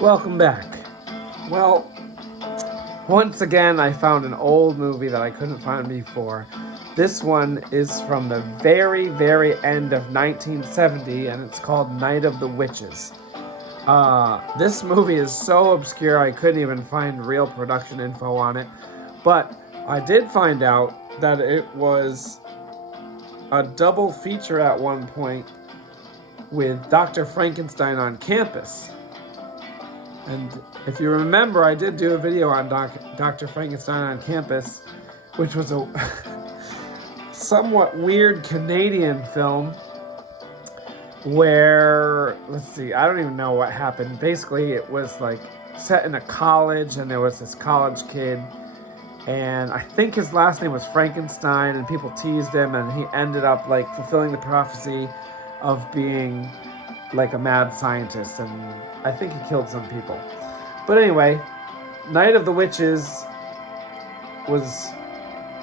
Welcome back. Well, once again, I found an old movie that I couldn't find before. This one is from the very, very end of 1970, and it's called Night of the Witches. This movie is so obscure I couldn't even find real production info on it, but I did find out that it was a double feature at one point with Dr. Frankenstein on campus. And if you remember, I did do a video on Dr. Frankenstein on campus, which was a somewhat weird Canadian film where, let's see, I don't even know what happened. Basically, it was like set in a college, and there was this college kid, and I think his last name was Frankenstein, and people teased him, and he ended up like fulfilling the prophecy of being like a mad scientist, and I think he killed some people. But anyway, Night of the Witches was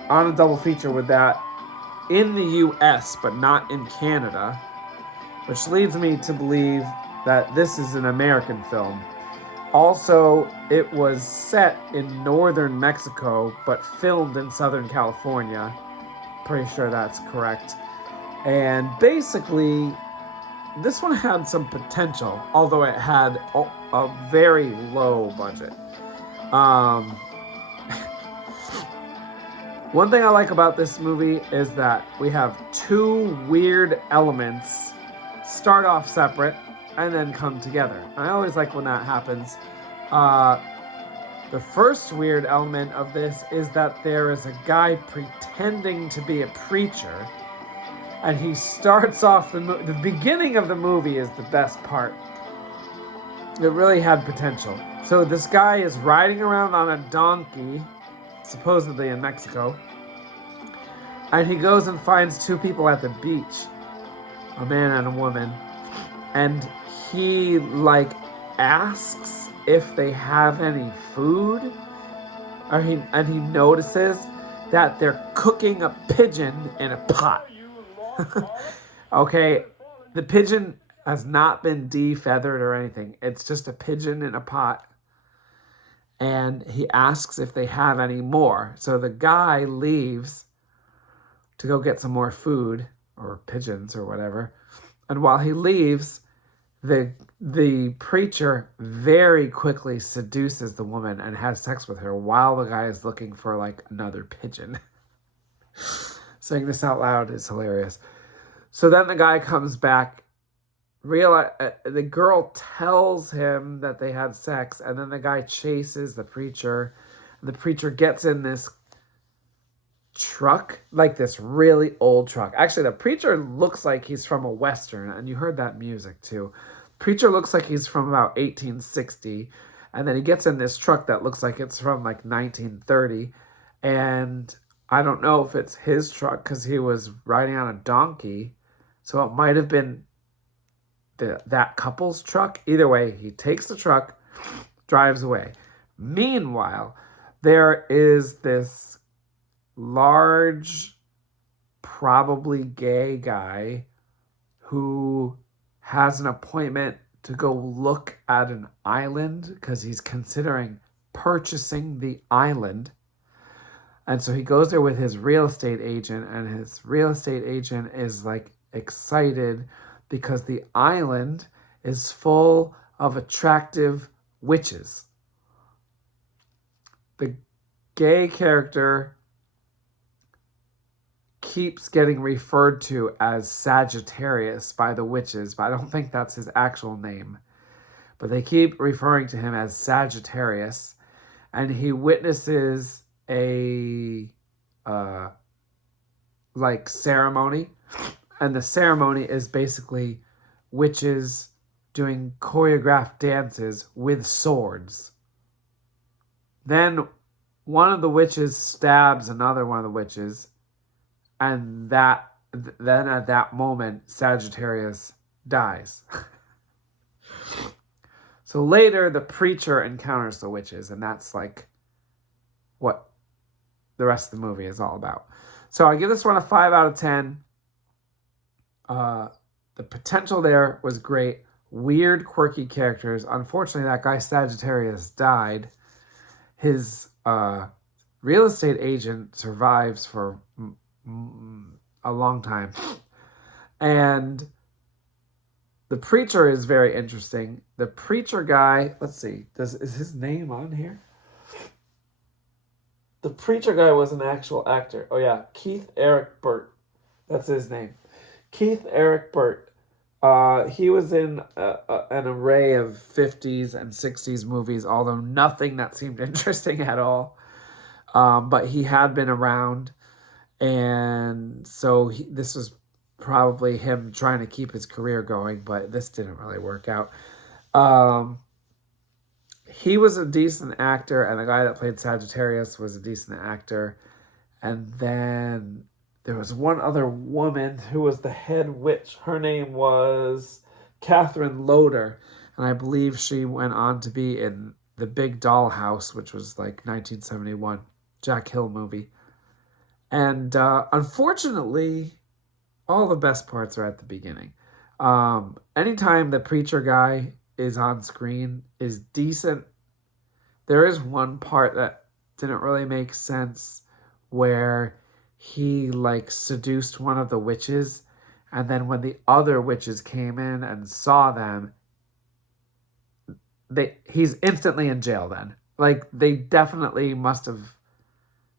on a double feature with that in the US, but not in Canada, which leads me to believe that this is an American film. Also, it was set in northern Mexico, but filmed in Southern California. Pretty sure that's correct. And basically, this one had some potential, although it had a very low budget. One thing I like about this movie is that we have two weird elements start off separate and then come together. I always like when that happens. The first weird element of this is that there is a guy pretending to be a preacher, and he starts off the beginning of the movie is the best part. It really had potential. So this guy is riding around on a donkey, supposedly in Mexico, and he goes and finds two people at the beach, a man and a woman, and he like asks if they have any food, and he notices that they're cooking a pigeon in a pot. Okay, the pigeon has not been defeathered or anything. It's just a pigeon in a pot. And he asks if they have any more. So the guy leaves to go get some more food, or pigeons or whatever. And while he leaves, the preacher very quickly seduces the woman and has sex with her while the guy is looking for like another pigeon. Saying this out loud is hilarious. So then the guy comes back, the girl tells him that they had sex, and then the guy chases the preacher. And the preacher gets in this truck, like this really old truck. Actually, the preacher looks like he's from a Western, and you heard that music too. Preacher looks like he's from about 1860, and then he gets in this truck that looks like it's from like 1930, and I don't know if it's his truck because he was riding on a donkey, so it might have been that couple's truck. Either way, he takes the truck, drives away. Meanwhile, there is this large, probably gay guy who has an appointment to go look at an island because he's considering purchasing the island. And so he goes there with his real estate agent, and his real estate agent is like excited because the island is full of attractive witches. The gay character keeps getting referred to as Sagittarius by the witches, but I don't think that's his actual name. But they keep referring to him as Sagittarius, and he witnesses a like ceremony, and the ceremony is basically witches doing choreographed dances with swords. Then one of the witches stabs another one of the witches, and then at that moment Sagittarius dies. So later the preacher encounters the witches, and that's like what the rest of the movie is all about. So I give this one a 5 out of 10. The potential there was great. weird, quirky characters. Unfortunately, that guy Sagittarius died. His real estate agent survives for a long time. And the preacher is very interesting. The preacher guy, let's see, is his name on here? The preacher guy was an actual actor. Oh yeah, Keith Eric Burt. That's his name. Keith Eric Burt. He was in an array of 50s and 60s movies, although nothing that seemed interesting at all. But he had been around, and so this was probably him trying to keep his career going, but this didn't really work out. He was a decent actor, and the guy that played Sagittarius was a decent actor. And then there was one other woman who was the head witch. Her name was Catherine Loder, and I believe she went on to be in The Big Dollhouse, which was like 1971, Jack Hill movie. And unfortunately, all the best parts are at the beginning. Anytime the preacher guy is on screen is decent. There is one part that didn't really make sense where he like seduced one of the witches, and then when the other witches came in and saw them, he's instantly in jail then. Like they definitely must have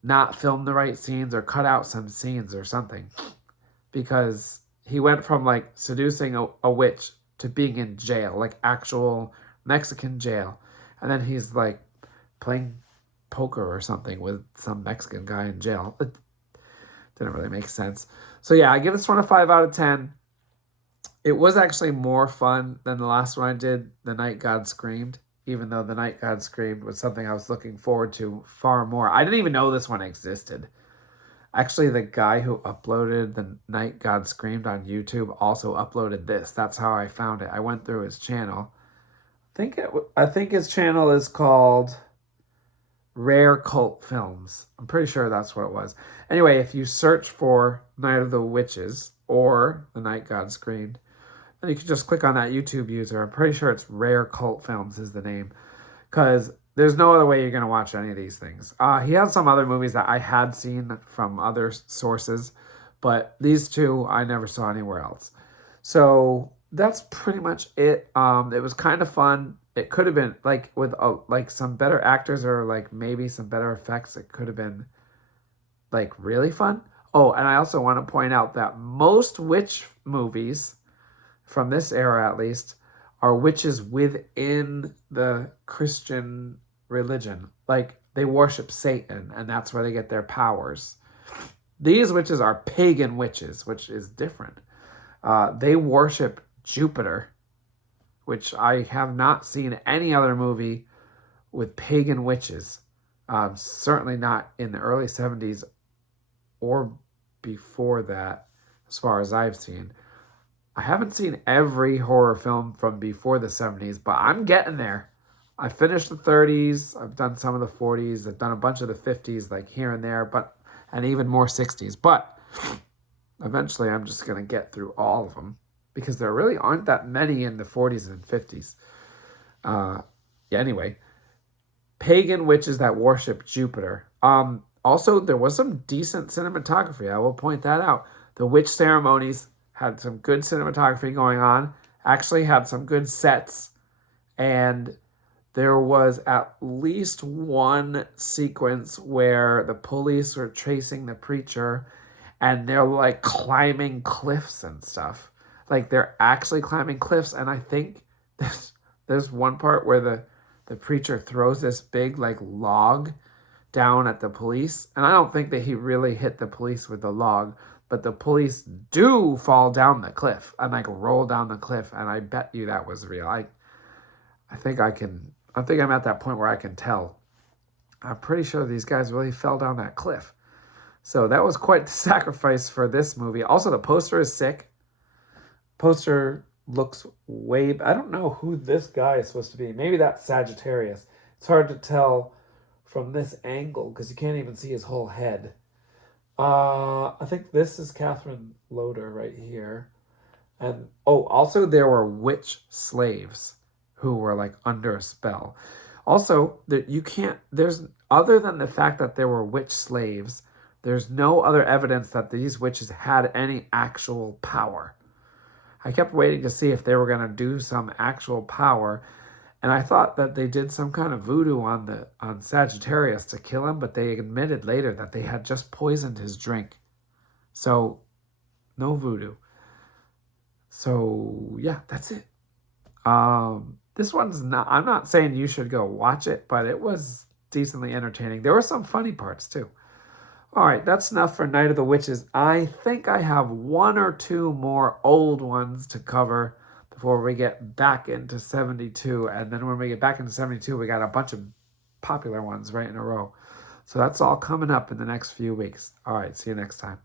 not filmed the right scenes or cut out some scenes or something, because he went from like seducing a witch to being in jail, like actual Mexican jail. And then he's like playing poker or something with some Mexican guy in jail. It didn't really make sense. So yeah, I give this one a 5 out of 10. It was actually more fun than the last one I did, The Night God Screamed, even though The Night God Screamed was something I was looking forward to far more. I didn't even know this one existed. Actually, the guy who uploaded The Night God Screamed on YouTube also uploaded this. That's how I found it. I went through his channel. I think his channel is called Rare Cult Films. I'm pretty sure that's what it was. Anyway, if you search for Night of the Witches or The Night God Screamed, then you can just click on that YouTube user. I'm pretty sure it's Rare Cult Films is the name, because there's no other way you're going to watch any of these things. He has some other movies that I had seen from other sources, but these two I never saw anywhere else. So that's pretty much it. It was kind of fun. It could have been like with like some better actors or like maybe some better effects. It could have been like really fun. Oh, and I also want to point out that most witch movies from this era, at least, are witches within the Christian religion. Like they worship Satan, and that's where they get their powers. These witches are pagan witches, which is different. They worship Jupiter, which I have not seen any other movie with pagan witches. Certainly not in the early 70s or before that, as far as I've seen. I haven't seen every horror film from before the 70s, but I'm getting there. I finished the 30s. I've done some of the 40s. I've done a bunch of the 50s, like here and there, and even more 60s. But eventually I'm just going to get through all of them, because there really aren't that many in the 40s and 50s. Yeah, anyway, pagan witches that worship Jupiter. Also, there was some decent cinematography. I will point that out. The witch ceremonies had some good cinematography going on, actually had some good sets, and there was at least one sequence where the police were chasing the preacher, and they're like climbing cliffs and stuff. Like they're actually climbing cliffs, and I think there's one part where the preacher throws this big like log down at the police, and I don't think that he really hit the police with the log, but the police do fall down the cliff and like roll down the cliff, and I bet you that was real. I think I'm at that point where I can tell. I'm pretty sure these guys really fell down that cliff. So that was quite the sacrifice for this movie. Also, the poster is sick. Poster looks I don't know who this guy is supposed to be. Maybe that's Sagittarius. It's hard to tell from this angle because you can't even see his whole head. I think this is Catherine Loder right here. And oh, also there were witch slaves who were like under a spell. Also, that you can't there's other than the fact that there were witch slaves, there's no other evidence that these witches had any actual power. I kept waiting to see if they were going to do some actual power, and I thought that they did some kind of voodoo on Sagittarius to kill him, but they admitted later that they had just poisoned his drink. So, no voodoo. So, yeah, that's it. This one's not, I'm not saying you should go watch it, but it was decently entertaining. There were some funny parts too. All right, that's enough for Night of the Witches. I think I have one or two more old ones to cover before we get back into 72. And then when we get back into 72, we got a bunch of popular ones right in a row. So that's all coming up in the next few weeks. All right, see you next time.